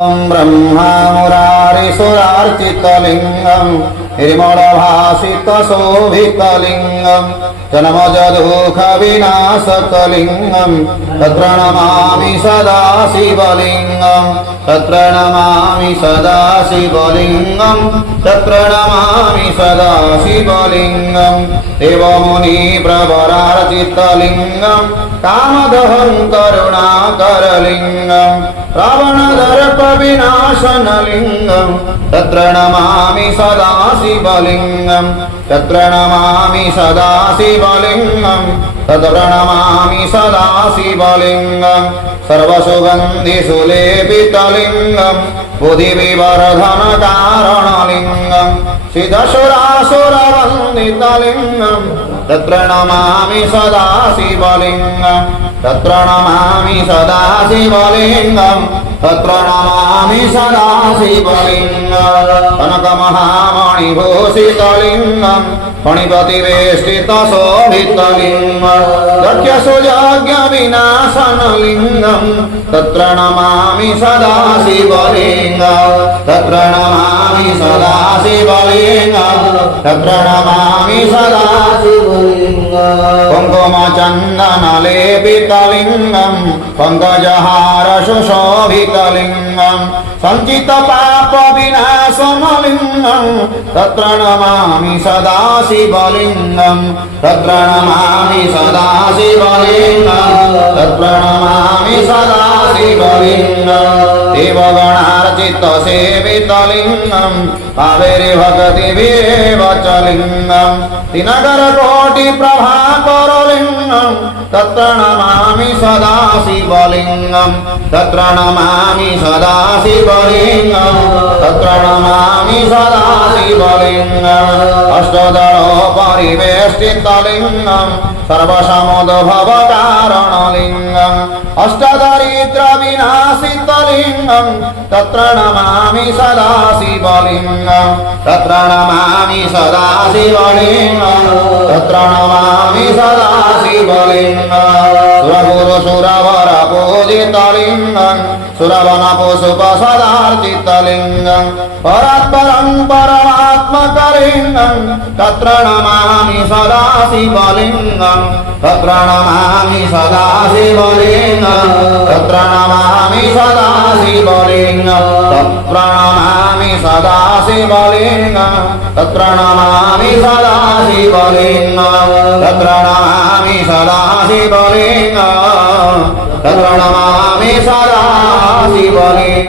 ब्रह्मा मुरारिसुरार्चितलिङ्गम् निर्मलभासितशोभितलिङ्गम् जन्मजदुःखविनाशकलिङ्गम् तत्प्रणमामि सदा शिवलिङ्गम् तत्प्रणमामि सदा शिवलिङ्गम् तत्प्रणमामि सदा शिवलिङ्गम् देवमुनिप्रवरार्चितलिङ्गम् कामदहं करुणाकरलिङ्गम् रावणदर्पविनाशनलिङ्गम् तत्प्रणमामि सदा शिवलिङ्गम् तत्प्रणमामि सदा शिवलिङ्गम् तत्प्रणमामि सदा शिवलिङ्गम् सर्वसुगन्धिसुलेपितलिङ्गम् बुद्धिविवर्धनकारणलिङ्गम् सिद्धसुरासुरवन्दितलिङ्गम् तत्प्रणमामि सदा शिवलिङ्गम् तत्प्रणमामि सदा शिवलिङ्गम् तत्प्रणमामि सदा शिवलिङ्गम् कनकमहामणिभूषितलिङ्गम् फणिपतिवेष्टितशोभितलिङ्गम् दक्षसुयज्ञविनाशनलिङ्गम् तत्प्रणमामि सदा शिवलिङ्गम् तत्प्रणमामि सदा शिवलिङ्गम् तत्प्रणमामि सदा शिवलिङ्गम् कुङ्कुमचन्दनलेपितलिङ्गम् पङ्कजहारसुशोभितलिङ्गम् सञ्चितपापविनाशनलिङ्गम् तत्प्रणमामि सदा शिवलिङ्गम् तत्प्रणमामि सदा शिवलिङ्गम् तत्प्रणमामि सदा शिवलिङ्गम् देवगणार्चितसेवितलिङ्गम् कावेरीभक्तिविवेचलिङ्गम् दिनकरकोटिप्रभाकरलिङ्गम् तत्प्रणमामि सदा शिवलिङ्गम् तत्प्रणमामि सदा शिवलिङ्गम् तत्प्रणमामि सदा शिवलिङ्गम् अष्टदलोपरिवेष्टितलिङ्गम् सर्वसमुद्भवकारणलिङ्गम् अष्टदरिद्रविनाशितलिङ्गम् तत्प्रणमामि सदा शिवलिङ्गम् तत्प्रणमामि सदा शिवलिङ्गम् तत्प्रणमामि सदा शिवलिङ्गम् सुरगुरुसुरवरपूजितलिङ्गम् सुरवनपुष्पसदार्चितलिङ्गम् परात्परं परमात्मकलिङ्गम् तत्प्रणमामि सदा शिवलिङ्गम् तत्प्रणमामि सदा शिवलिङ्गम् तत्प्रणमामि सदा शिवलिङ्गम् तत्प्रणमामि सदा शिवलिङ्गम् तत्प्रणमामि सदा शिवलिङ्गम् तत्प्रणमामि सदा शिवलिङ्गम् तत्प्रणमामि सदा शिवलिङ्गम्।